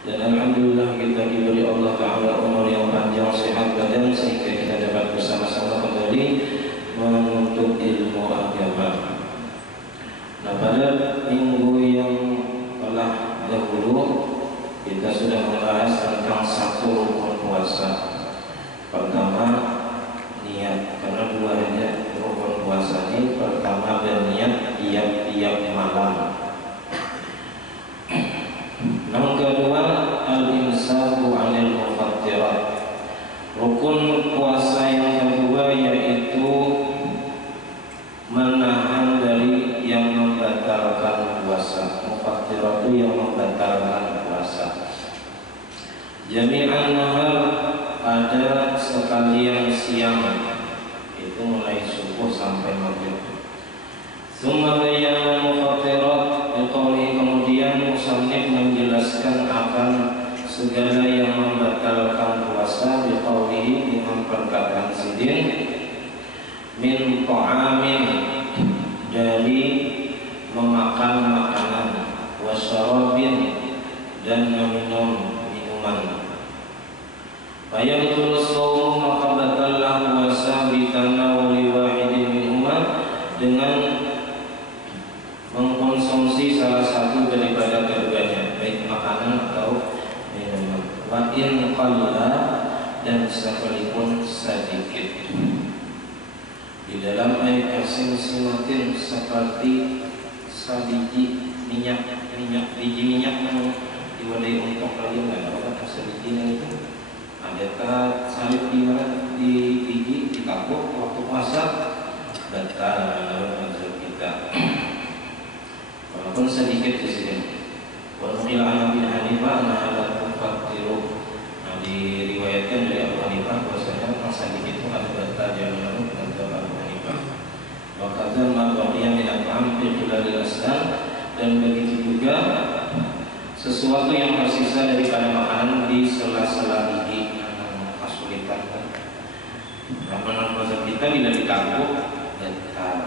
Dan alhamdulillah kita diberi Allah Ta'ala umur yang panjang, sehat badan, sehingga kita dapat bersama-sama kembali menuntut ilmu agama. Nah, pada minggu yang telah dahulu kita sudah membahas tentang satu rukun puasa. Pertama, niat, karena dua aja rukun puasa ini. Pertama, berniat tiap-tiap malam. Yang kedua, al-imsaku 'anil mufattirat. Rukun puasa yang kedua yaitu menahan dari yang membatalkan puasa. Mufattirat itu yang membatalkan puasa. Jami'an nahar, pada sekalian siang, itu mulai subuh sampai maghrib. Summa bayyana mufattirat biqauli, kemudian musannif menjelaskan akan segala yang membatalkan puasa biqaulihi, dengan perkataan sidin, min ta'amin, dari memakan makanan, wa syarabin, dan meminum minuman. Fayabtul shawmu, maka batallah puasa bitanawuli wahidin minhuma, dengan mengkonsumsi salah satu daripada keduanya, baik makanan atau minuman. Wa in qalla, dan sekalipun sedikit. Di dalam ayat asin-sinatin, seperti sabiji minyak biji minyak yang diwadai untuk lagi nggak ada apa sebijinya itu. Adakah salib di mana di biji dikapuk waktu puasa? Batal menurut mazhab kita. Walaupun sedikit di sini. Walaupun Nabi Hanifah adalah mufattiru. Nah, diriwayatkan dari Abu Hanifah bahwasanya sedikit itu ada batal jalan mazhab Abu Hanifah. Wa kadzama baqiya min al-ta'am fi khilal al-asnam, dan begitu juga sesuatu yang tersisa daripada makanan di sela-sela gigi. Kesulitan kan. Nah, menurut mazhab kita bila dikapuk batal.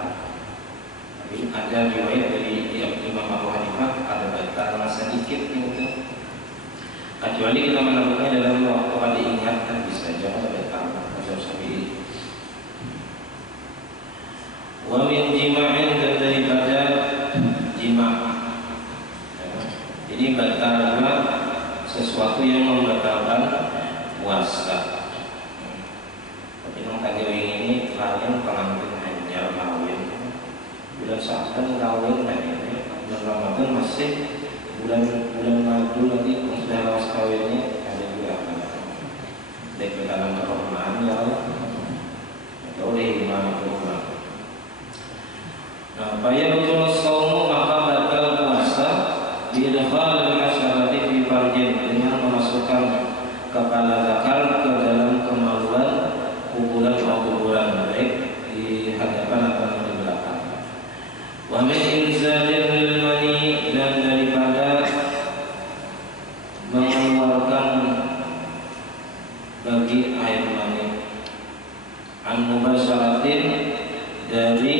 Ada riwayat dari Imam Abu Hanifah ada batal sedikit gitu. Kecuali kita melakukannya dalam waktu pada ingat, kan bisa saja ada batal mazhab Syafi'i. Wa min jima'in, dan daripada jima'. Ini batalnya sesuatu yang membatalkan puasa. Tapi yang tadi ini kalian pengantin hanya kawin. Bulan Sya'ban kawin, nah ini bulan Ramadan masih bulan madu lagi, sudah lawas kawinnya ada juga. Dari dalam kehormatan ya Allah, oleh imam kehormatan. Nah, fayabtul shawmu, maka batal puasa biidkhal al-hasyarati fi farjin, dengan memasukkan kepala zakar ke dalam kemaluan, kuburan, baik di hadapan atau di belakang. Wa min inzalil mani, dan daripada mengeluarkan bagi air mani, an mubasyaratin, dari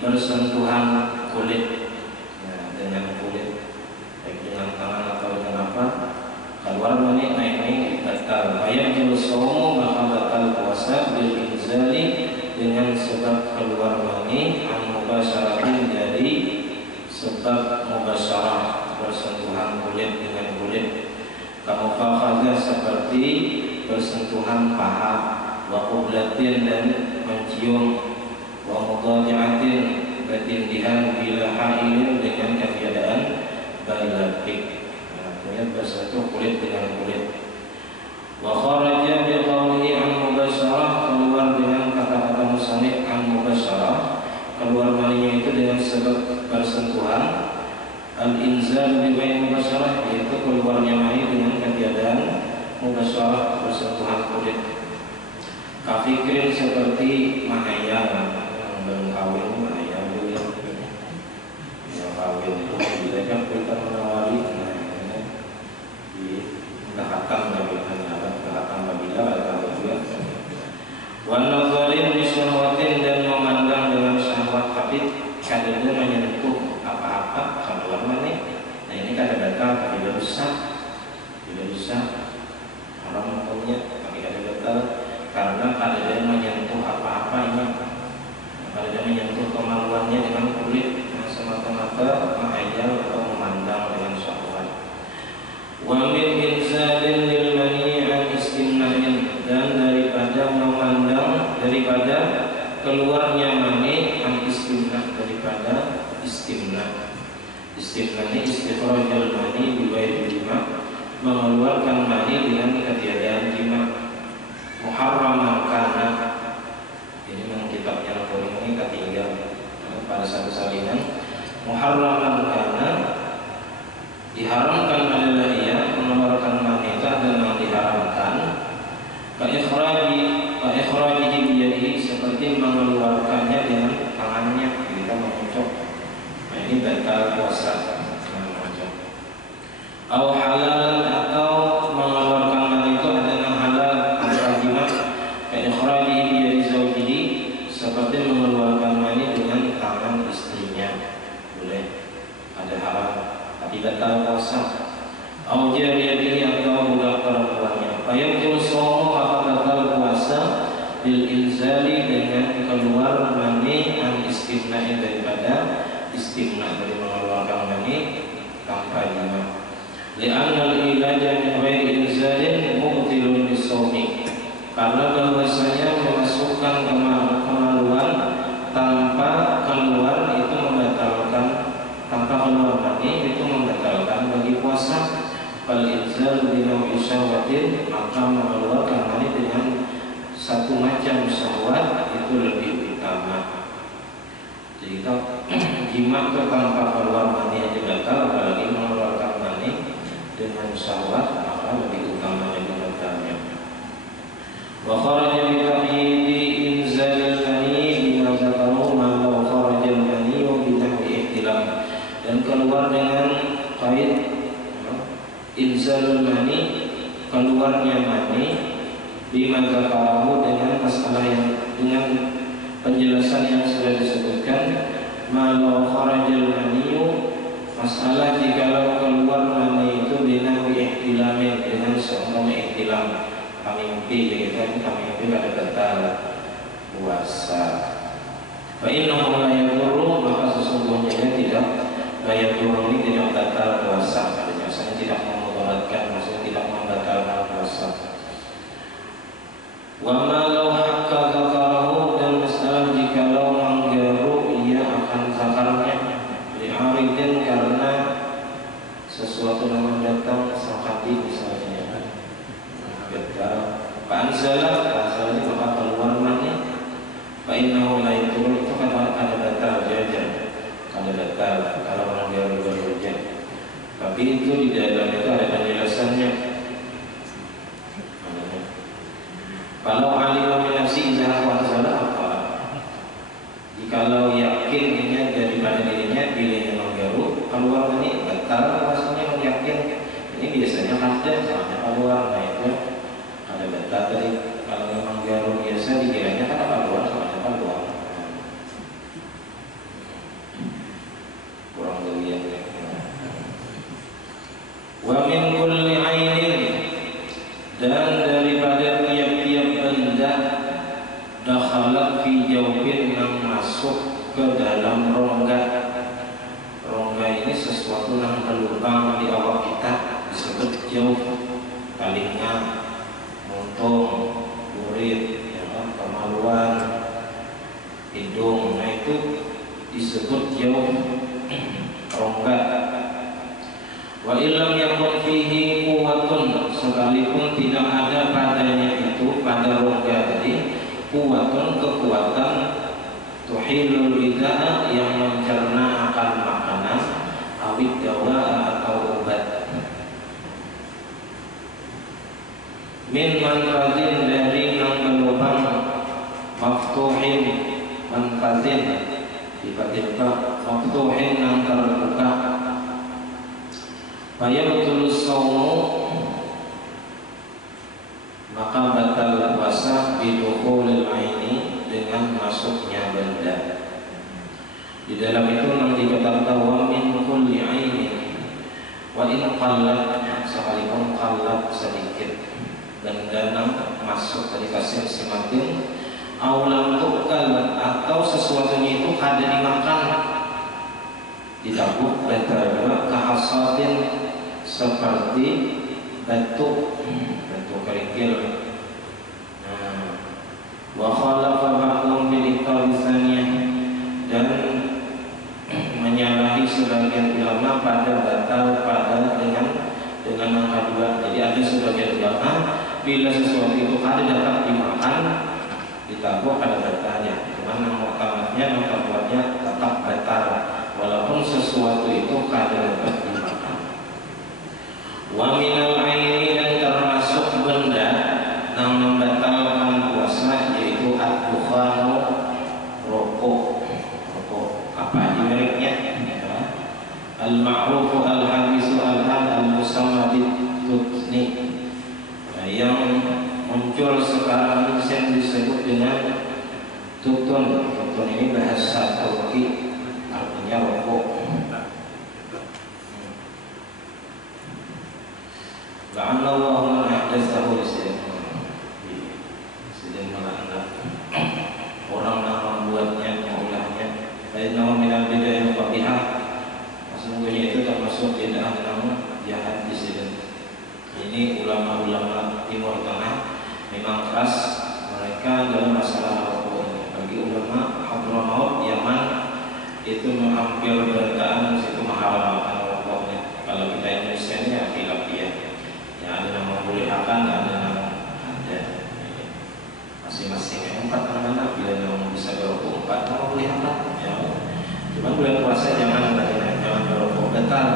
bersentuhan kulit, ya, dengan kulit, baik dengan tangan atau dengan apa, keluar mani, ini batal. Fayabtul shawmu, maka batal puasa bil inzali, dengan sebab keluar mani, an mubasyaratin, dari sebab mubasyarah, bersentuhan kulit dengan kulit. Kamu fakhadha, seperti bersentuhan paha, wa qublatin, dan mencium, wa mudaja'atin, bertindihan, bila hailin, dengan ketiadaan balapik. Artinya bersentuh kulit dengan kulit. Wa kharaja bi qawlihi an mubasyarah, keluar dengan kata-kata musannif an mubasyarah, keluar maninya itu dengan sebab bersentuhan. Al-inzal bi ghairi mubasyarah, yaitu keluarnya mani dengan ketiadaan mubasyarah, bersentuhan kulit. Kafikrin, seperti mahayal, yang belum kawin mahayal dulu, yang kawin itu bila kan kita menawari di kehatan babila ada juga. Wan nazarin bi syahwatin, dan memandang dengan syahwat, tapi kadang menyentuh apa-apa keluar mani. Nah, ini kadang-kadang tapi berusaha Wa min inzalin lil mani'an istimna'in, dan daripada memandang, daripada keluarnya mani an istimna, daripada istimna. Istimna ini istikhrajul mani bi ghairi jima, mengeluarkan mani dengan ketiadaan jima. Muharraman kana, ini memang kitabnya Al-Qur'an ini ketinggalan pada satu salinan. Muharraman kana, diharamkan adalah ia mengeluarkan mani dan yang diharamkan. Ka ikhraji biyadihi, seperti mengeluarkannya dengan tangannya, kita mengucap. Nah, ini batal puasa mengucap. Au halalan, atau mengeluarkan mani itu ada yang halal al-rajimah. Ka ikhraji biyadi zawjihi, seperti mengeluarkan mani dengan tangan istrinya, boleh, ada haram tapi batal puasa. Au jariyatihi, atau budak perempuannya. Fayabtul shaumu, maka batal puasa bil inzali, dengan keluar mani an istimna, daripada istimna, dari mengeluarkan mani tanpa jima. Li'anna al-ilaja min ghairi inzalin mubtilun lis-shaumi, karena bahwasanya memasukkan kemaluan tanpa keluar itu membatalkan, tanpa keluar mani itu membatalkan bagi puasa. Fal inzal bi naw'i syahwatin, maka mengeluarkan mani dengan satu macam syahwat itu lebih utama. Jadi kalau jima itu tanpa keluar mani aja batal, apalagi mengeluarkan mani dengan syahwat, maka lebih utama lagi batalnya. Wa kharaja bi taqyidi inzal mani bima zakaru ma law kharaja mani bi nahwi ihtilam, dan keluar dengan qaid inzalul mani, keluarnya mani, bima zakaru, dengan masalah yang, dengan penjelasan yang sudah disebutkan. Ma law kharajal maniyu, masalah jikalau keluar mani itu binahwi ihtilamin, dengan seumpama ihtilam, kami mimpi, begitu kan, kami mimpi pada batal puasa. Fa innahu la yadurru, maka sesungguhnya tidak, la yadurru ini tidak batal puasa, biasanya tidak memudaratkan, maksudnya tidak membatalkan puasa. Wa ma law hakka zakarahu, dan masalah jikalau menggaru ia akan zakarnya, li'aridin, karena sesuatu yang datang sakati misalnya, gatal. Fa'anzala, asalnya maka keluar mani. Fa'innahu la yadurru, itu kan ada batal jajan, ada batal kalau menggaru berhujan. Tapi itu di dalam itu ada penjelasannya. Kalau alim min nafsi idza wa'azala apa? Jikalau yakin ini daripada dirinya menggaru, keluar ini batal puasanya, yakin. Ini biasanya ada sama keluar, nah itu ada batal tadi. Kalau memang garu biasa dikiranya kan keluar, sama keluar. Kurang lebih ya. Wa min kulli ainin, dan daripada tiap-tiap benda dakhalat fi jawfin, yang masuk ke dalam rongga. Rongga ini sesuatu yang berlubang di awak kita, disebut jawf. Telinga, muntung, kulit, ya, kemaluan, hidung, nah itu disebut jawf, rongga. Wa illam yakun fihi quwwatun, sekalipun tidak ada padanya itu, pada rongga tadi, quwwatun, kekuatan, tuhilul lidah, yang mencerna akan makanan, awid dawa, atau obat. Min manfazin, dari yang berlubang, maftuhin, manfazin tiba-tiba, maftuhin yang terbuka. Fayabtul shaumu, maka batal puasa bidukhulil aini, dengan masuknya benda. Di dalam itu yang dikatakan wa min kulli ainin, wa in qallat, sekalipun qallat sedikit, benda yang masuk dari kasih simatin, aulam tukal, atau sesuatunya itu kada dimakan, ditabuk batal juga, kahasatin, seperti batu kerikil. Wa khalafa ba'dhum bil iqtarisaniyah, dan menyalahi sebagian ulama pada batal pada dengan angka 2. Jadi ada sebagian ulama bila sesuatu itu ada dapat dimakan ditabuh pada batalnya, cuman yang muktamadnya yang buatnya tetap batal walaupun sesuatu itu kada dapat dimakan. Wa minal aini, dan termasuk benda yang membatalkan puasa yaitu ad-dukhanu, rokok. Apa aja mereknya? Al-ma'rufu al-habisu al-musamma bit-tutni, yang muncul sekarang yang disebut dengan tutun. Tutun ini bahasa Turki, artinya rokok. La'anallahu man ahdatsahu sedang melaknat orang yang membuatnya, mengulahnya. Bainahu minal bid'ah qabihah, sesungguhnya itu termasuk bid'ah yang jahat di sini. Ini ulama-ulama Timur Tengah memang keras mereka dalam masalah rokok ini. Bagi ulama Hadramaut Yaman itu hampir berdaan situ mengharamkan rokoknya. Kalau kita Indonesia ini ya khilafiyah, ya ada yang membolehkan, ada yang ada masing-masing. 4 mana bila yang bisa berokok 4 membolehkan ya. Cuma bulan puasa jangan berokok, batal.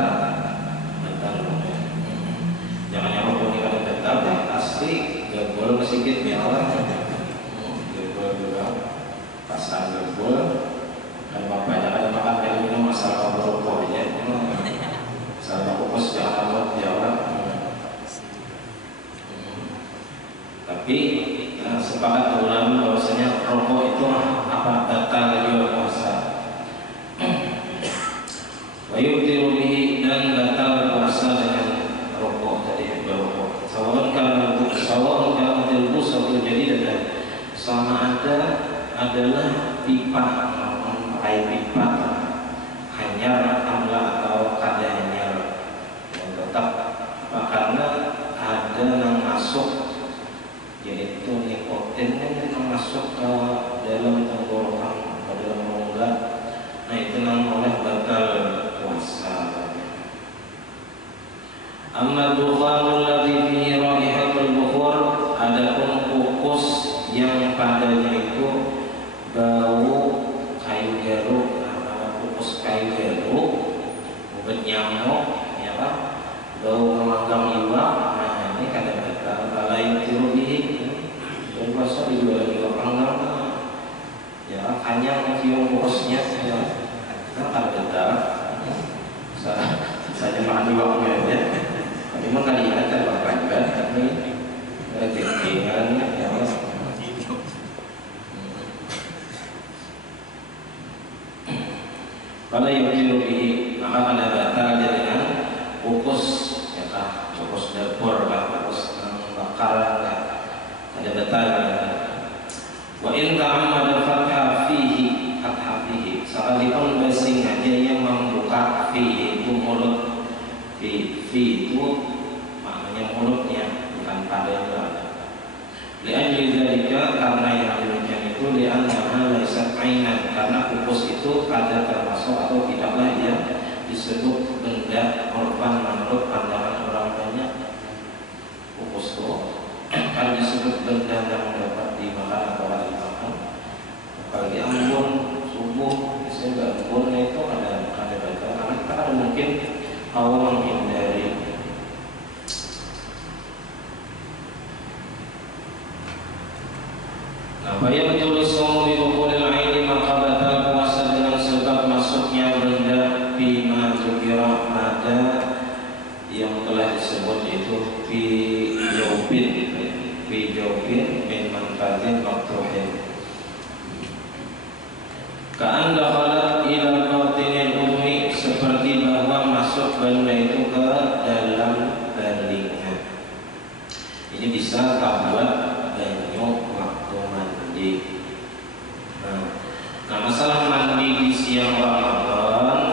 Jangan yang rokok ini kada batal ya, asli gerbol sedikit ya orang. Gerbol juga pasar gerbol. Dan bapaknya ada makan dan minum masalah rokok ya. Masalah fokus jangan buat ya orang. Tapi sepakat ulama bahwasanya rokok itu apa batal dari puasa. Wa yubtilu bihi, dan batal puasa dengan rokok tadi berokok. Sawaun kana al-busatu jadidan, sama ada adalah pipa, air pipa hanyar amla atau kada hanyar, yang tetap karena ada yang masuk yaitu nikotin yang masuk ke dalam tenggorokan, ke dalam rongga. Nah itu yang oleh batal puasa. Amma dukhanul ladzi fihi raihatul bukhur, adapun kukus yang padanya itu bau kayu geruk, kukus kayu geruk, obat nyamuk, ya Pak, bau manggang iwak. Nah ini kadang batal. Lain tirubihi, dan puasa dijual di panggang, ya hanya mencium kukusnya, ya kan kadang batal. Saya makan iwaknya ya. Cuma kali ini kan bapak juga ini ada ketinggalan ya mas. Kalau yang dirugi maka pada batal dengan kukus ya kah, kukus dapur kah, kukus bakar kah, ada batal. Wa in ta'ammada fatha fihi, sekalipun basing aja yang membuka fihi itu mulut. Fi itu maknanya mulutnya, bukan pada yang ada. Li'ajli dzalika, karena yang demikian itu, li'annaha laysat 'ainan, karena kukus itu kada termasuk atau tidaklah yang disebut benda korban menurut pandangan orang banyak. Kukus itu kan disebut benda yang dapat dimakan atau tidak dimakan. Apalagi ambon, subuh, misalnya ambon itu ada batal, karena kita ada mungkin Allah menghindari. Nah, yang tulis somi bukulil aini, maka batal puasa dengan sebab masuknya benda bima zukira, ada yang telah disebut itu fi jawbin min manfatin makruhin. Ka'an dakhalat ila batinil ummi, seperti bahwa masuk benda itu ke dalam balingnya. Ini bisa buat banyu waktu mandi. Nah, masalah mandi di siang Ramadan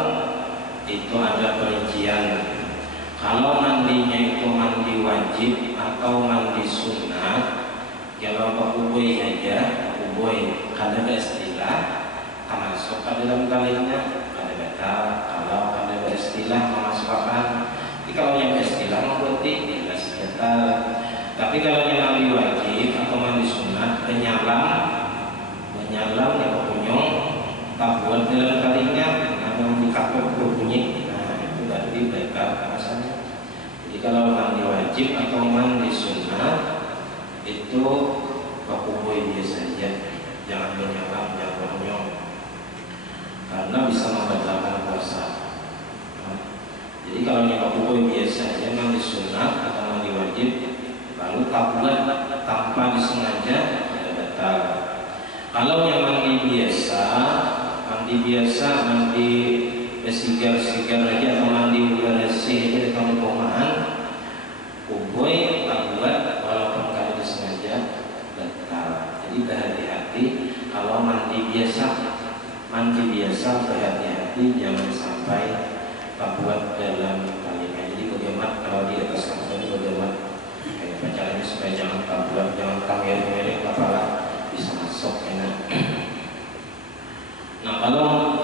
itu ada perincian. Kalau mandinya itu mandi wajib wajib atau mandi sunnah. Kalau bakuboi aja, bakuboi kada ada istilah masuk ke dalam kalinya, kada batal. Kalau kada istilah memasukkan, tapi kalau yang istilah membuati jelas batal. Tapi kalau yang mandi wajib atau mandi sunnah, menyalam yang berkunyung, tak buat dalam kalinya, yang dikapur berbunyi, nah itu berarti batal rasanya. Jadi kalau mandi wajib atau mandi sunnah itu bakuboi dia saja, jangan menyalam, jangan berkunyung, karena bisa membatalkan puasa. Jadi kalau yang bakuboi biasa saja mandi sunnah atau mandi wajib, lalu tabuat tanpa disengaja, ada batal. Kalau yang mandi biasa, mandi sigar aja atau mandi udara bersih aja di kamar kuboi tabuat walaupun kalau disengaja batal. Jadi berhati-hati kalau mandi biasa berhati-hati jangan sampai tabuat dalam kalinya. Jadi bagaimana kalau di atas kapal ini bagaimana caranya supaya jangan tabuat, jangan kamera kepala bisa masuk enak. Nah kalau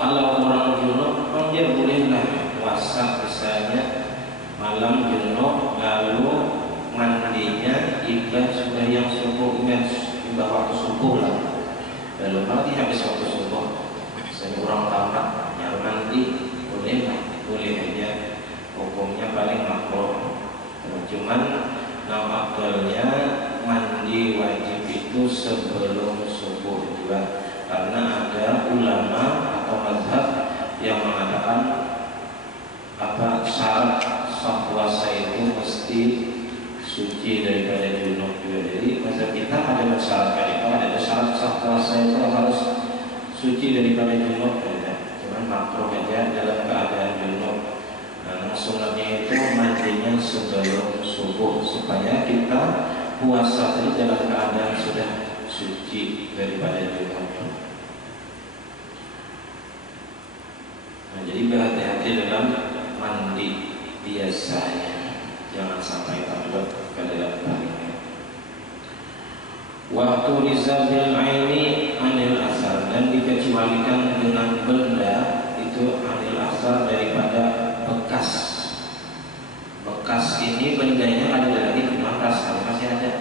orang junub kan dia bolehlah puasa misalnya malam junub lalu mandinya jika sudah yang subuh sudah waktu subuh lah, lalu nanti habis waktu subuh saya orang tamat yang mandi boleh aja, hukumnya paling makruh. Cuman aktualnya mandi wajib itu sebelum subuh juga, karena ada ulama atau mazhab yang mengatakan syarat sah puasa itu mesti suci daripada junub juga. Jadi mazhab kita ada mensyaratkan itu, ada syarat sah puasa itu harus suci daripada junub. Cuman makruh aja dalam keadaan junub. Nah, sunatnya itu mandinya sebelum subuh supaya kita puasa tadi dalam keadaan sudah suci daripada junub. Nah, jadi berhati-hati dalam mandi biasanya, jangan sampai tabuat ke dalam kalinya. Waktu rizabil aini anil asar, dan dikecualikan dengan benda itu anil asar daripada bekas ini bendanya ada lagi cuma rasa masih ada.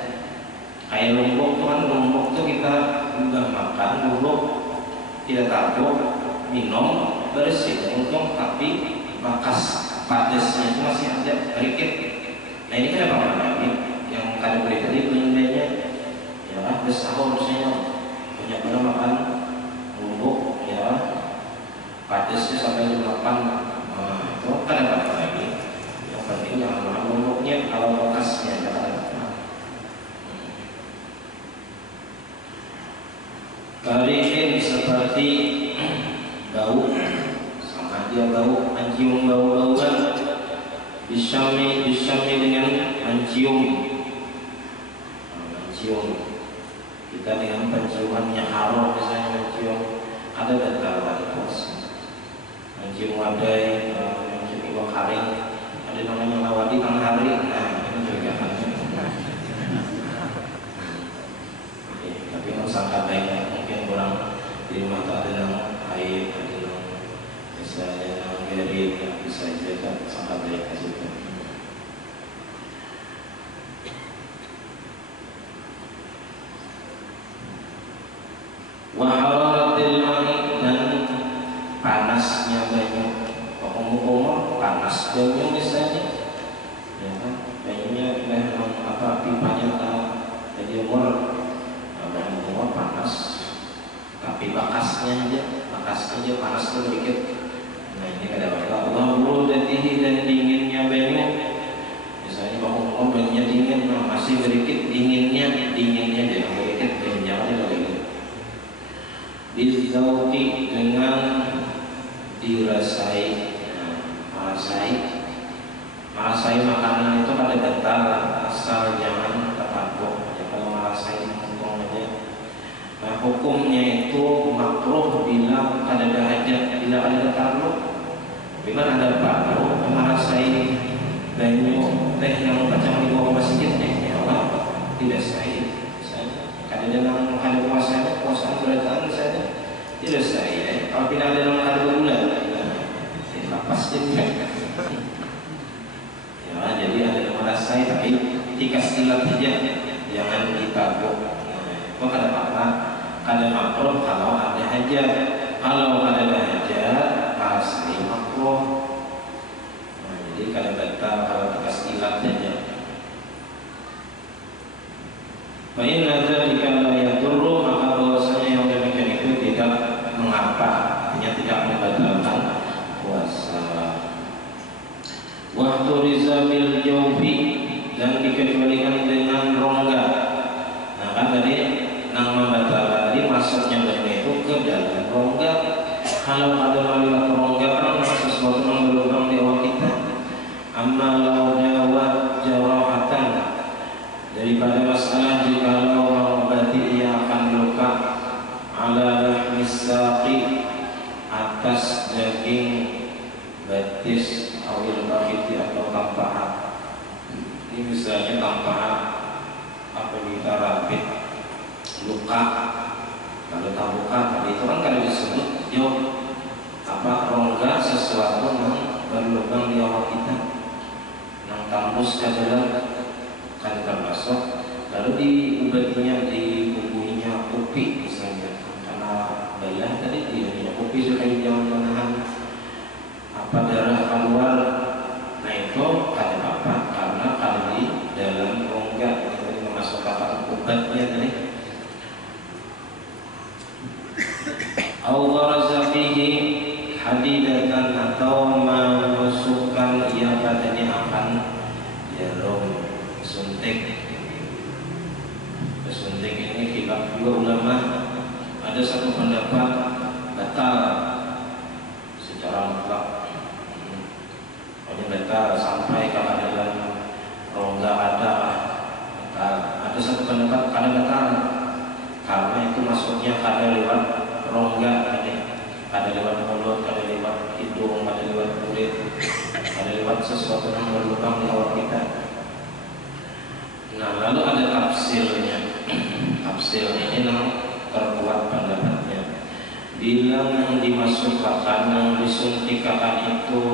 Kayak lumbuk kan, lumbuk tuh kita udah makan lumbuk kita tabur minum bersih untung, tapi bekas padesnya itu masih ada sedikit. Nah ini kenapa lagi yang kada boleh tadi bendanya ya besar harusnya banyak orang makan lumbuk ya padesnya sampai makan. Itu kan apa lagi? Yang penting jangan makan lumbuknya, kalau bekasnya jangan makan. Karihin seperti bau, sama dia bau, mencium bau-bauan. Bisyami dengan mencium. Kita dengan penciuman yang haram misalnya mencium, ada batal puasa. Mencium wadai, mencium iwak haring, ada namanya lawadi tang hari, nah itu juga kan. Tapi yang sangka baik mungkin kurang di rumah tak ada yang air, ada yang misalnya yang geri, bisa juga sangka baik juga. Waharatil ma'i, dan panasnya banyu. Umum panas banyu misalnya, ya kan? Banyunya memang pipanya jadi umur panas, tapi bekasnya aja panas tuh sedikit. Nah ini kadang-kadang Allah burudatihi, dan dinginnya banyu. Misalnya umum banyunya dingin, masih sedikit dinginnya jangan sedikit, jangan lagi. Dizauti, dengan dirasai, merasai makanan itu pada batal asal jangan tertabuk. Ya, kalau merasai untung aja. Nah hukumnya itu makruh bila ada hajat, bila ada taruh. Bila ada perlu merasai banyu teh yang kacang di bawah masjid tidak sahih. Kada dalam kada puasa berataan misalnya tidak sahih. Kalau tidak ada dalam kada bulan, lepas jadi. Ya, jadi ada yang merasa tapi tikas ilat saja, jangan ditabuk. Itu kada apa-apa, kada makruh kalau ada hajat. Kalau ada hajat pasti makruh. Jadi kada batal kalau tikas ilat saja. Fa inna dzalika la yadurru, maka bahwasanya yang demikian itu tidak mengapa, artinya tidak membatalkan puasa. Waktu rizabil jawfi, dan dikecualikan dengan rongga. Nah kan tadi nang membatalkan tadi masuknya benda itu ke dalam rongga. Kalau ada lewat rongga kan sesuatu yang berlubang di awal kita. Amma lau jawab jarahatan, daripada masalah jikalau mengobati ia akan luka ala lahmis saqi, atas daging betis awil bahiti atau tampahan. Ini misalnya tampahan apa kita rapid luka, kalau tabukan tadi itu kan kalau disebut yuk apa rongga sesuatu yang berlubang di awal kita, yang tembus ke dalam kan termasuk, lalu diubatinya dibubuhinya kopi misalnya, karena belah tadi dia kopi supaya jangan menahan apa darah keluar. Nah itu kada apa karena kada di dalam rongga yang memasukkan obatnya tadi. Allah zafihi hadidatan, atau memasukkan ia padanya akan jarum suntik. Suntik ini khilaf dua ulama. Ada satu pendapat batal secara mutlak, batal sampai kalau dalam rongga ada batal. Ada satu pendapat kada batal karena itu masuknya kada lewat rongga, kada lewat mulut, kada lewat hidung, kada lewat kulit, kada lewat sesuatu yang berlubang di awal kita. Nah lalu ada tafsirnya. Tafsir ini yang terkuat pendapatnya. Bila yang dimasukkan, yang disuntikkan itu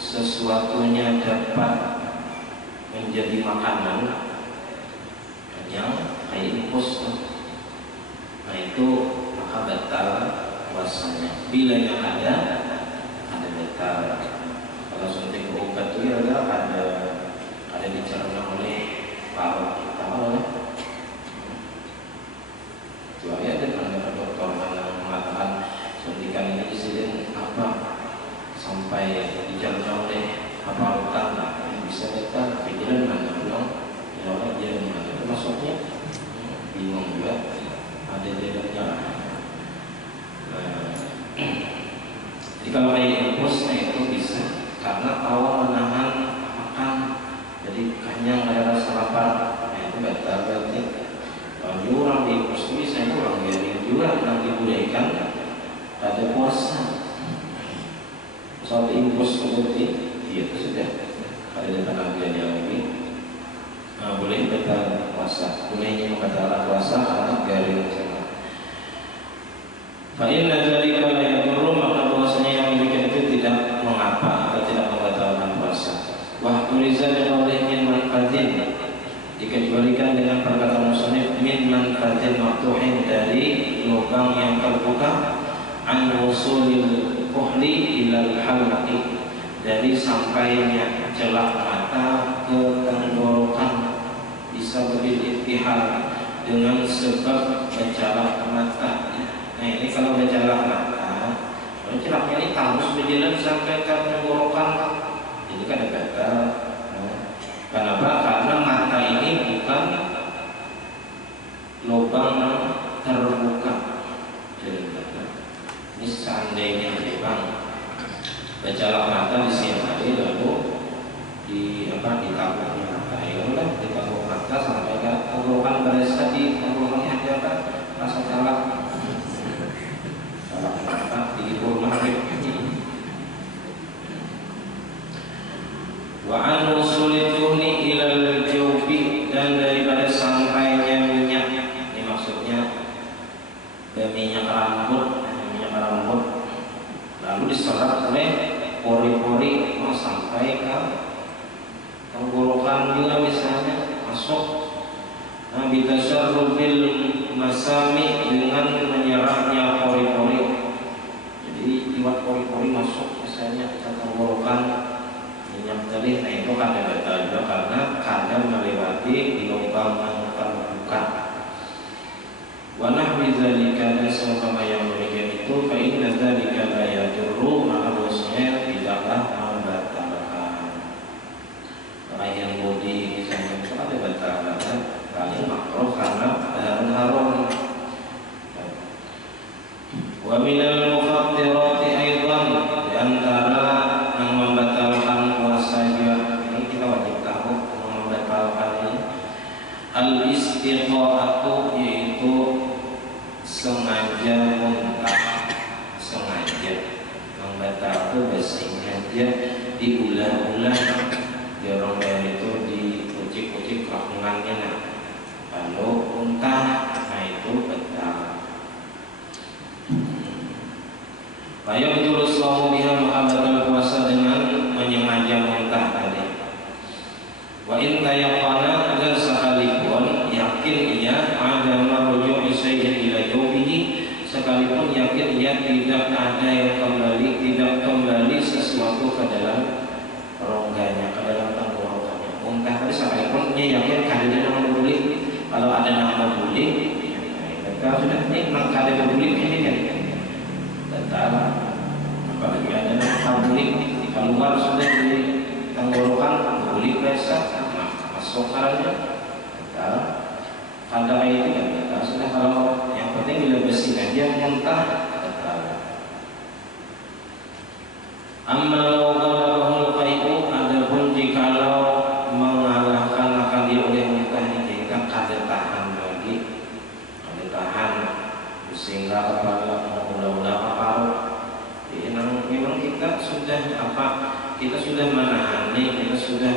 sesuatunya dapat menjadi makanan yang kayak infus, nah itu maka batal puasanya. Bila yang ada batal. Kalau suntik obat itu ada dicerna oleh paru kita oleh kecuali ada pendapat dokter yang mengatakan suntikan ini disini apa sampai dicerna oleh parutan bisa datang pikiran mana bilang ya orang dia mana itu masuknya bingung juga ada jadinya. Jadi kalau kayak impulsnya itu bisa karena awal menahan makan, jadi kenyang ada rasa lapar, nah itu batal berarti. Kalau orang di impulс itu bisa orang biarin juga yang dibudaykan pada puasa. Soal impuls seperti itu sudah ada dengan yang lagi boleh batal puasa, bolehnya membatalkan puasa karena garing sama. Fa inna dzalika la yadurru, maka bahwasanya yang demikian itu tidak mengapa atau tidak membatalkan puasa. Wa tuliza bi qawli min manfatin, dikecualikan dengan perkataan musannif min manfatin maftuhin, dari lubang yang terbuka, an wusulil kuhli ilal halqi, dari sampainya celak mata ke tenggorokan, bisa beriktihal dengan sebab mencelak mata. Nah ini kalau mencelak mata, kalau celaknya ini tembus berjalan sampai ke tenggorokan, jadi kan ada batal. Kenapa? Karena mata ini bukan lubang yang terbuka. Ini seandainya memang mencelak mata di siang hari lalu ditabuknya mata, ya udah ditabuk mata sampai ke tenggorokan, berasa di tenggorokannya ada apa? Rasa celak mata dihibur maghrib. Wa an usulit tuhni ilal masuk. Bitasyarrubil masami, dengan menyerapnya pori-pori. Jadi lewat pori-pori masuk misalnya ke tenggorokan minyak telih. Nah itu kada batal juga karena kada melewati di lubang yang terbuka. Wa nahwi dzalika, dan seumpama yang demikian itu, fa inna dzalika la yadurru, maka bosnya tidaklah membatalkan. Yang bodi misalnya itu ada batalkan, paling makruh karena haram. Wa minal mufattirati aidan, di antara yang membatalkan puasa juga, ini kita wajib tahu membatalkan ini, al-istiqa'atu, yaitu sengaja muntah. Sengaja membatalkan, bersengaja diulang-ulang. Di orang lain itu diucik-ucik kerongkongannya. Nah, kalau muntah, nah itu batal. Bayang terus lalu biha, maka batal puasa dengan menyengaja muntah tadi. Wa in tayaqqana, dan sekalipun yakin ia ada marujuk isaihi ila yaumihi, sekalipun yakin ia tidak ada yang kembali, tidak kembali sesuatu ke dalam rongganya, ke dalam tenggorokannya. Muntah tadi sekalipun ia yakin kadang nama berbuli, kalau ada nama berbuli, kalau sudah ini memang kada berbuli ini kan batal. Apalagi ada nama berbuli keluar sudah di tenggorokan, berbuli biasa masuk karanya batal. Kada itu kan batal sudah. Kalau yang penting bila bersihkan dia muntah batal. Amma jikalau mengalahkan akan dia oleh muntahnya, jadi kan kada tahan lagi, kada tahan sehingga kepala mula-mula paru. Memang kita sudah kita sudah menahan, kita sudah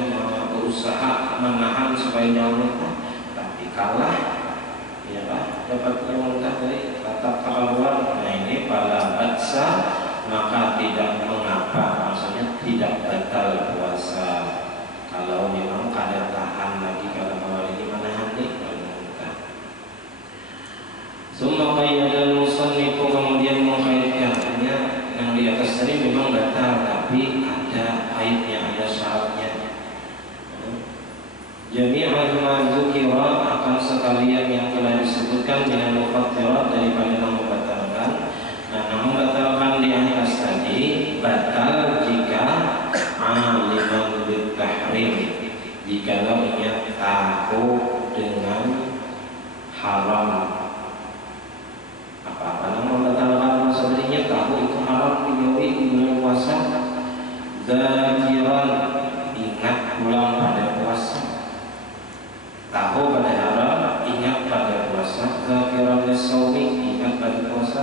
berusaha menahan supaya jangan muntah, tapi kalah, ya Pak, dapat muntah dari tetap keluar. Nah ini pala batsa, maka tidak mengapa, maksudnya tidak batal puasa. Kalau memang kada tahan lagi, kalau awal ini menahan nih, kalau muntah. Summa qayyadal musannifu, kemudian mengkaitkannya yang di atas tadi memang batal, tapi ada kaitnya, ada syaratnya. Jami'an ma dzukira, akan sekalian yang telah disebutkan dengan mufattirat daripada yang membatalkan. Nah, yang membatalkan di atas tadi batal jika aliman bil tahrim, jikalau ia tahu dengan haram. Apa yang membatalkan sebenarnya tahu itu haram, dijauhi di bulan puasa. Zakiran, ingat pulang pada puasa. Tahu pada haram, ingat pada puasa. Zakiran lisawmi, ingat pada puasa.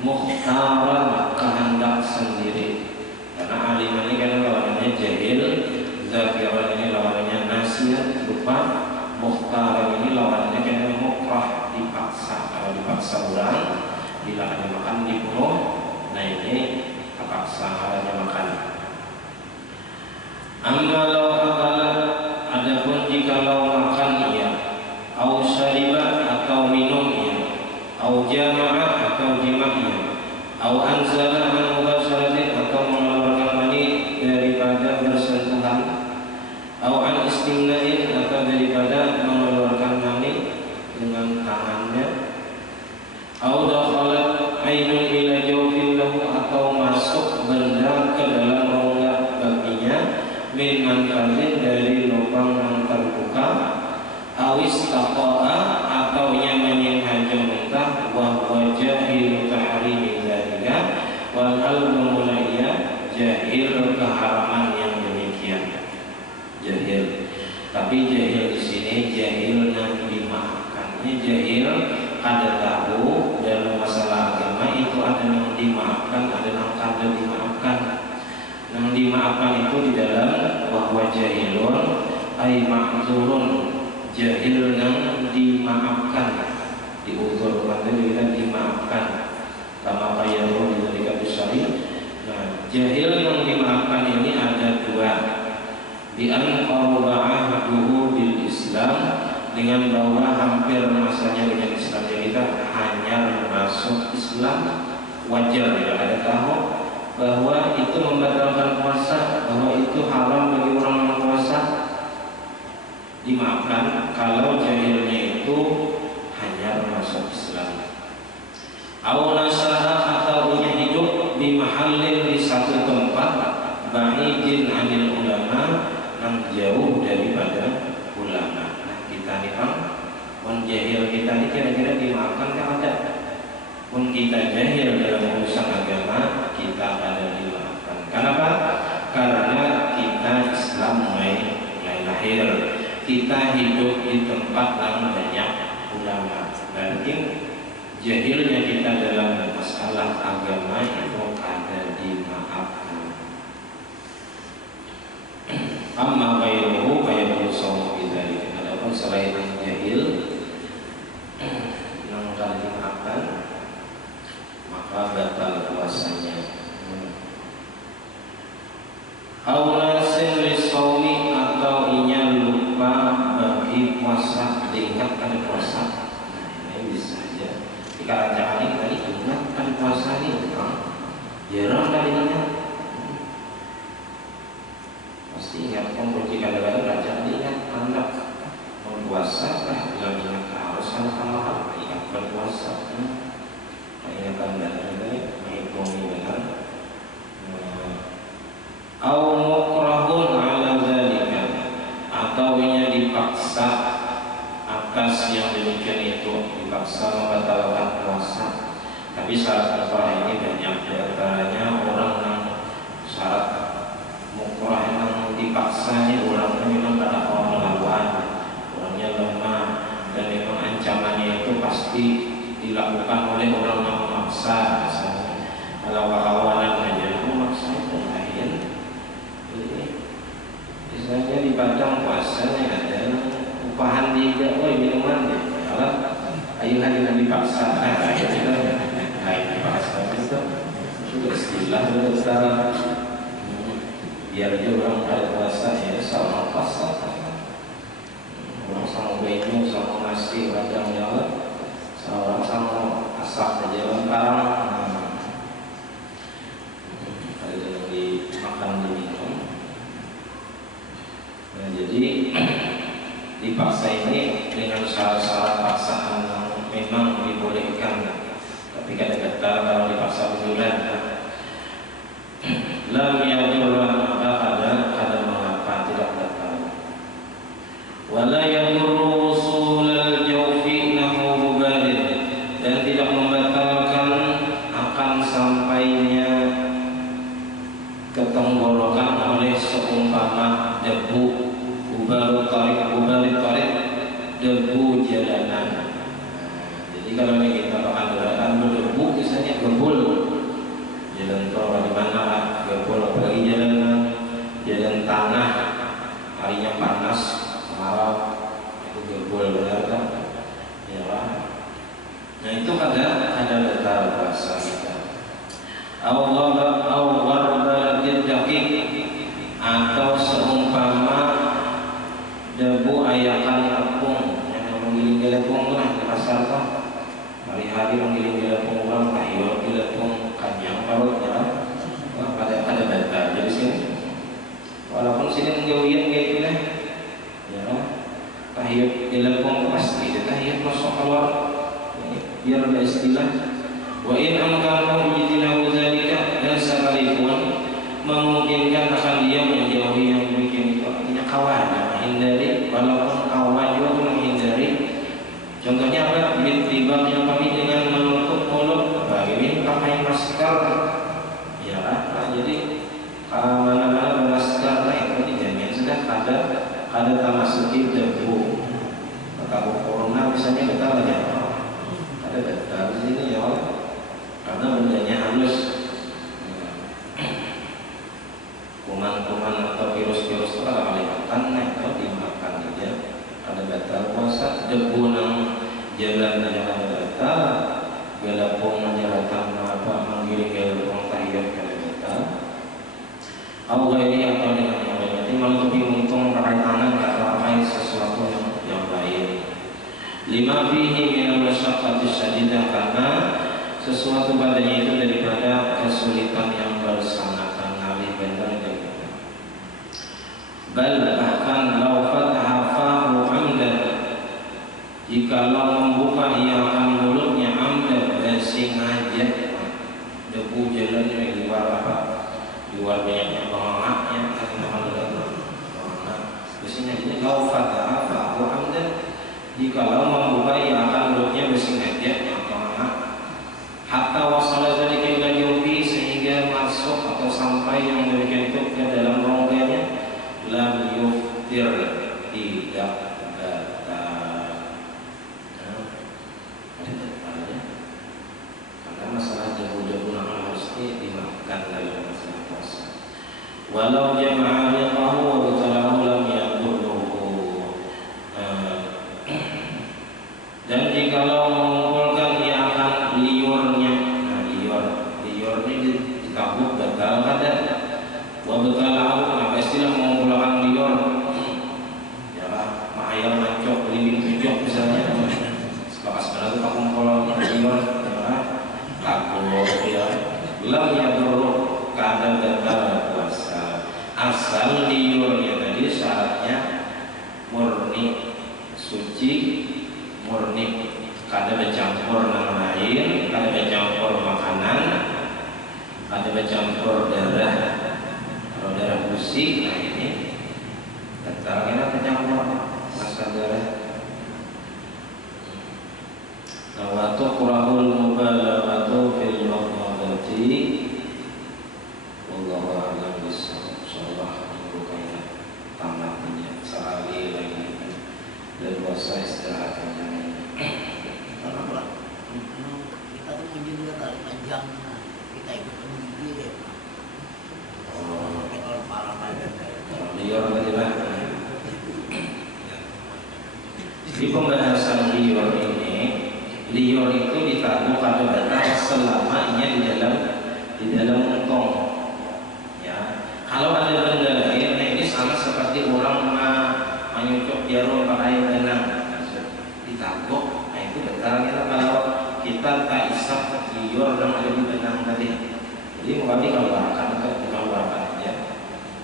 Mukhtaran, kehendak sendiri. Karena alim ini kan lawannya jahil, zakiran ini lawannya nasihat, lupa. Mukhtaran ini lawannya kan mukrah, dipaksa. Kalau dipaksa orang, bila ada makan dibunuh, nah ini terpaksa ada makan. Amma law akala, adapun jikalau makan ia, au syariba atau minum ia, au jama'a atau jima' ia, au anzala an mubasharatin, atau mengeluarkan mani daripada bersentuhan, au an istimna'in, atau daripada mengeluarkan mani dengan tangannya, au dakhalat ainun ila jawfin lahu, atau masuk benda ke dalam rongga baginya, min manfadin, dari lubang yang terbuka, awis taqa'a, atau yang menyengaja muntah, wa jahil tahrimi dzalika, wal al-mulaiya jahil keharaman yang demikian. Jahil, tapi jahil di sini jahil yang dimaafkan. Ini jahil ada tahu dalam masalah agama itu ada yang dimaafkan, ada yang kada dimaafkan. Yang dimaafkan itu di dalam bahwa jahilun ay ma'dzurun, jahil yang dimaafkan, diuzurkan itu kita dimaafkan. Kama qayyadu dzalika bisyari. Nah, jahil yang dimaafkan ini ada dua. Bi an qarba'a bil Islam, dengan bahwa hampir masanya dengan Islam kita hanya masuk Islam wajar, ya ada tahu bahwa itu membatalkan puasa, bahwa itu haram bagi orang yang puasa, dimaafkan kalau jahilnya itu hanya masuk Islam. Awnasaha atau ia hidup di mahallin di satu tempat ba'idin anil ulama, yang jauh daripada ulama. Nah, kita nih Pak, jahil kita ini kira-kira dimaafkan kan ada? Pun kita jahil dalam urusan agama, kita ada dimaafkan. Kenapa? Karena kita Islam mulai lahir, kita hidup di tempat yang banyak ulama. Berarti jahilnya kita dalam masalah agama itu ada dimaafkan. Amma ghairuhu fayaqulu sawmu bidzalik. Adapun selain jahil yang akan dimaafkan, maka batal puasanya. Aulasin lisawmi atau inya lupa bagi puasa, diingatkan puasa. Nah, ini bisa aja. Jika acara ini tadi ingatkan puasa ini, jarang kali ingat. Pasti ingat kunci kadang-kadang raja ingat anda berpuasa, bilang ingat harus sama-sama ingat berpuasa. Ingatan dan menghitungi dengan au mukrahun ala dzalika, atau ia dipaksa atas yang demikian itu, dipaksa membatalkan puasa. Tapi syarat mukrah ini banyak, di antaranya orang yang syarat mukrah yang dipaksa ini orangnya memang pada orang melawan, orangnya lemah, dan memang ancamannya itu pasti dilakukan oleh orang yang memaksa. Misalnya kalau kawanan aja memaksa itu lain. Misalnya di Padang puasa ada upahan juga, oh minuman deh. Kalau ayo hari dipaksa, ayo kita dipaksa itu sudah istilah sekarang. Biar dia orang pada puasa ya sama puasa, orang sama baju sama nasi radang nyawa, orang sama asak aja lengkap, ada yang dimakan diminum. Nah, jadi dipaksa ini dengan syarat-syarat paksaan yang memang dibolehkan, tapi kadang-kadang kalau dipaksa betulan lam yadurra, maka ada mengapa tidak batal. Wala yadurru usulal jawfi nahu mubarid, dan tidak membatalkan akan sampainya ke tenggorokan oleh seumpama debu ubarit tarik debu jalanan. Jadi kalau ini kita akan berdebu misalnya gebul jalan tol di mana gebul, apalagi jalan tanah harinya panas kemarau itu gebul benar kan ya kan. Nah itu ada batal puasa kita. Allah baladir atau seumpama debu ayakan tepung yang menggiling gelepung lah di pasar kan, hari-hari menggiling gelepung orang tahiyo gelepung kanyang parutnya pada batal. Jadi sini walaupun sini menjauhin kayak gitu lah ya, tahiyat gelepung pasti tahiyat masuk keluar biar ada istilah. Wa in amkanahu ijtinabu dzalika, dan sekalipun memungkinkan akan dia menjauhi yang demikian itu, artinya kawan menghindari, walaupun kawan juga menghindari. Contohnya apa? Bitibak yang kami dengan menutup mulut, bagaimana pakai masker ya kan. Jadi mana-mana masker itu dijamin sudah ada tamasuki debu atau corona misalnya kita aja ada betul di sini ya, karena bendanya halus. Kuman-kuman atau virus-virus itu kalau kelihatan, nah itu dimakan aja. Ada batal puasa, debu nang jalan-jalan batal, gelepung menjalankan apa menggiring gelepung tahiyat kada batal. Allah ini atau dengan yang lain, menutupi untung pakai tangan atau pakai sesuatu yang lain. lima fihi min masyaqqati syadidah, karena sesuatu padanya itu daripada kesulitan yang bersangatan ngalih benar gitu. Bal bahkan lau fataha fahu amdan, jikalau membuka ia akan mulutnya amdan dan sengaja, debu jalannya di luar apa, di luar banyaknya pengangaknya biasanya ini lau fataha fahu amdan, jikalau membuka ia akan mulutnya bersengaja pengangak, hatta wasala dzalika ila jawfi, sehingga masuk atau sampai yang demikian itu ke dalam rongganya, lam yuftir, tidak batal. Karena masalah jabu-jabu nama harus dimaafkan dalam masalah puasa. Walau jama'a liqahu wa batalahu lam yadurruhu. Dan jikalau mengumpulkan ia akan liurnya, nah liur ini ditabuk batal kada. Wa batalahu, apa istilah mengumpulkan liur? Ya lah, ayam mancok, limbing tunjuk misalnya. Sebakas benar itu kamu kalau liur, ya lah, kabur ya. Lam yadurruh, kada batal puasa. Asal liurnya tadi syaratnya murni suci, murni, kada bercampur dengan lain, kada bercampur makanan, kada bercampur darah. Kalau darah busik, nah ini keterangan bercampur masa darah. Nawatu kurahul mubalaghatu fil maqadati, wallahu a'lam bishawab. Insyaallah bukannya tamatnya sekali lagi dan puasa istirahatnya. Karena kita tuh menjadi kali panjang, kita ikut menjadi kalau para liur tadi lah. Di pembahasan liur ini, liur itu ditabuh pada batas selamanya di dalam entong. Ya, kalau ada benda lain, nah ini sama seperti orang menyucuk jarum pakai benang, ditabuk. Nah itu betul kita kalau kita tak isap liur yang ada di benang tadi. Jadi mungkin dikeluarkan atau dikeluarkan aja.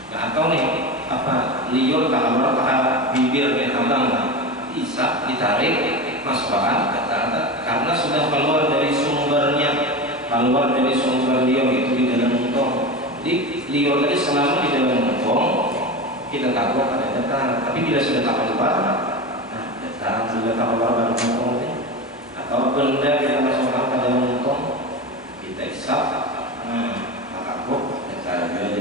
Nah atau nih apa liur tak keluar pakai bibir dan abang, isap ditarik masukkan karena sudah keluar dari sumbernya, keluar dari sumber liur itu di dalam entong. Jadi liur tadi selama di dalam entong kita tabuk ada datang, tapi bila sudah tak keluar, nah datang sudah tak keluar dari entong atau benda kita masukkan ke dalam entong, kita isap, nah tak tabuk,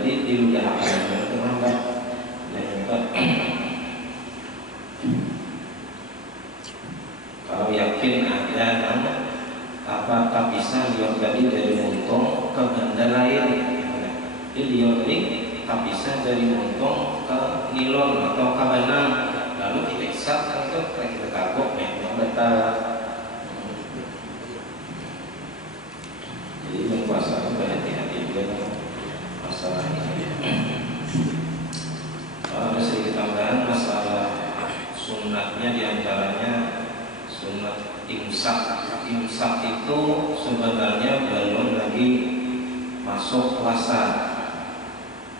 jadi diludahkan itu nampak. Kalau yakin ada apa tak bisa liur tadi dari muntung ke benda lain, jadi liur tadi tak bisa dari muntung ke nilon atau ke benang, lalu kita isap untuk kita tabuk, memang betul. Jadi berpuasa berhati-hati juga masalah ini. Ada sedikit tambahan masalah sunatnya, diantaranya sunat imsak. Imsak itu sebenarnya belum lagi masuk puasa.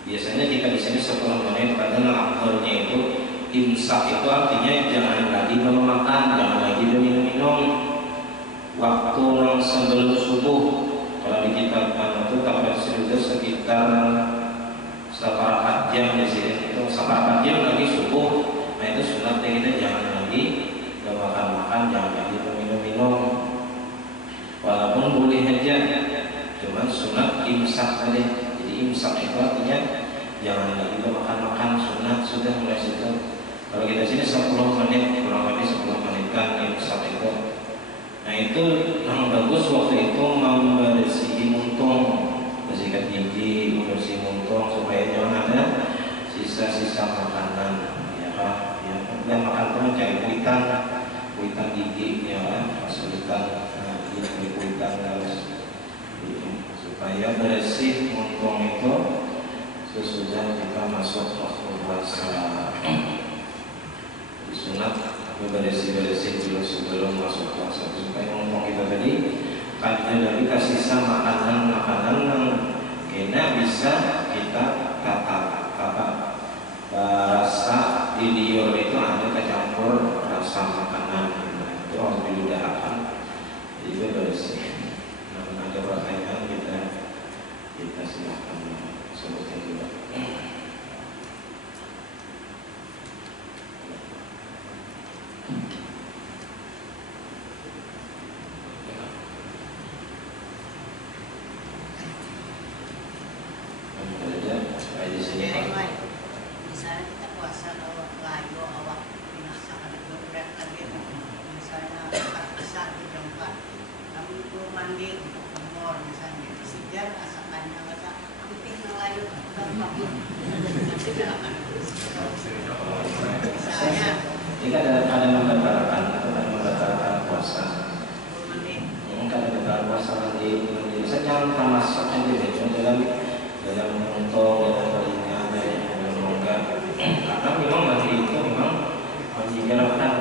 Biasanya jika di sini 10 menit, padahal akhirnya itu imsak itu artinya jangan lagi makan, jangan lagi minum-minum. Waktu sebelum subuh, kalau di kitab itu tafsir itu sekitar seperempat jam di sini, itu seperempat jam lagi subuh. Nah itu sunatnya kita jangan lagi makan-makan, jangan lagi minum-minum. Walaupun boleh aja, cuman sunat imsak tadi. Jadi imsak itu artinya jangan lagi makan-makan, sunat sudah mulai situ. Kalau kita sini 10 menit, kurang lebih 10 menitan imsak itu. Nah itu yang bagus waktu itu membersihkan muntung, bersihkan gigi, membersih muntung supaya jangan ada sisa-sisa makanan, ya Pak. Ya, dan makan pun cari kuitan gigi, ya Pak. Kesulitan, kuitan harus supaya bersih muntung itu sesudah kita masuk waktu puasa. Sunat bebersih-bersih dulu sebelum masuk puasa supaya ngomong kita tadi kan kita sisa makanan-makanan yang kena bisa kita tata rasa di liur itu ada kecampur rasa makanan itu harus diudahkan itu bersih. Nah, ada pertanyaan kita silakan sebutkan juga. Misalnya kita puasa kalau layu awak binasakan itu berat lagi, misalnya asal di tempat kami itu mandi umur misalnya sejar asakannya kata penting layu gampang nanti dalam misalnya jika ada membatalkan puasa ada puasa nanti saya jangan termasuk dalam untuk dalam telinga dalam longgar karena memang mandi itu memang meninggalkan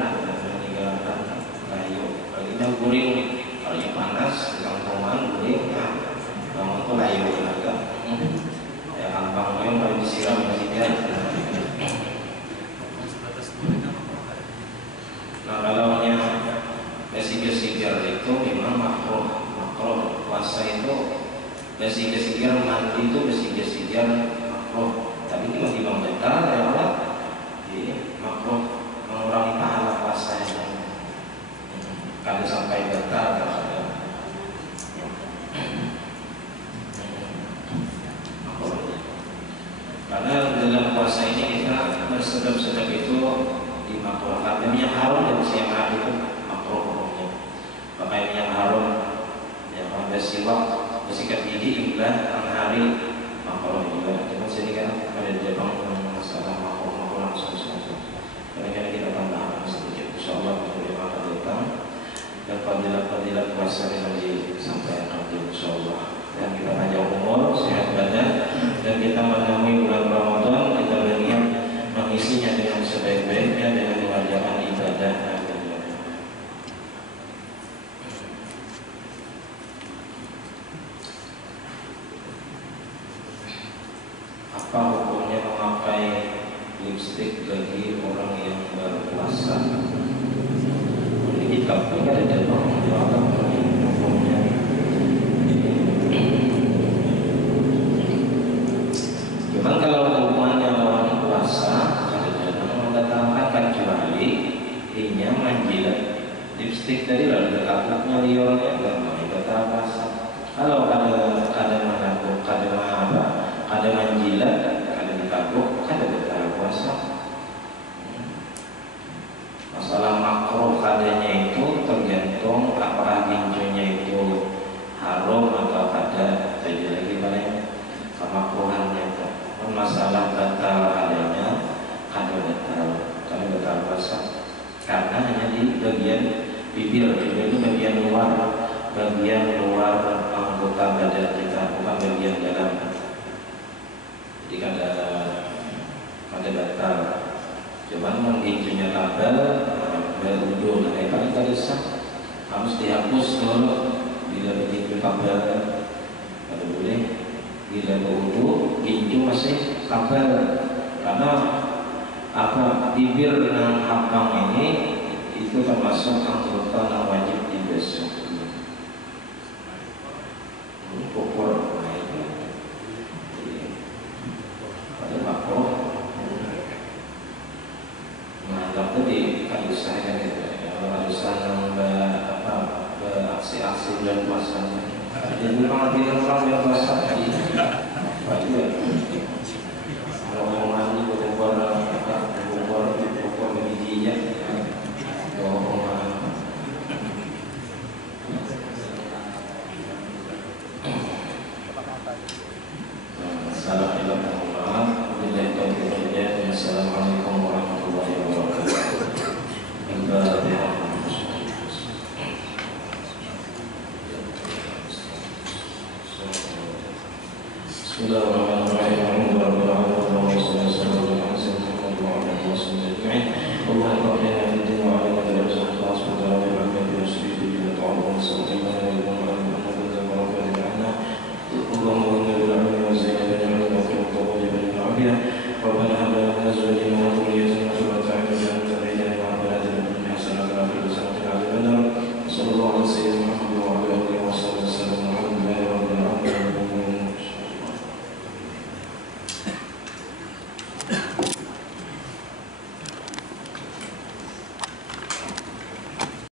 kayu kalau kita guring kalau yang panas dalam ruangan guring ya bangun itu layu agak ya gampang yang kalau disiram saja. Nah kalau yang besi-besigar itu memang makruh puasa itu besi-besigar mandi itu besi-besigar makruh tapi itu masih membatal ya Allah makruh mengurangi pahala puasa yang kalau sampai batal karena dalam puasa ini kita bersedap-sedap itu dimakruhkan dan yang harum dan siang hari itu makruh umumnya pakai yang harum yang ada siwak bersikat gigi imlah hari makruh juga cuma sini kan ada Jepang masalah makruh langsung karena kita tambahkan sedikit insyaallah untuk akan datang dan fadilah puasa yang disampaikan insyaallah dan kita panjang umur sehat badan dan kita menemui bulan Ramadan kita berniat mengisinya dengan sebaik-baiknya dengan mengerjakan ibadah. Apa hukumnya memakai lipstik bagi orang yang berpuasa? Di kitab ini ada hukumnya. Cuman kalau hukumannya lawan puasa, kadang-kadang membatalkan kecuali dia menjilat lipstik tadi lalu dekatnya liurnya dan batal puasa. Kalau ada menabuk, ada menjilat, ada ditabuk, ada batal puasa. Masalah makruh kadanya itu tergantung apakah ginjunya itu harum atau ada jadi lagi banyak kemakruhannya. Masalah batal adanya ada batal puasa karena hanya di bagian bibir itu bagian luar anggota badan kita bukan bagian dalam jadi ada batal cuman mengginjunya tabal berwudu nah itu kita harus dihapus dulu bila begitu tabal ada boleh bila berwudu ginju masih tabal karena bibir dengan habang ini itu termasuk anggota yang wajib dibasuh pokok pada makruh menganggap tadi kan usaha kan usaha beraksi-aksi bulan puasa jadi memang tidak orang yang puasa apa juga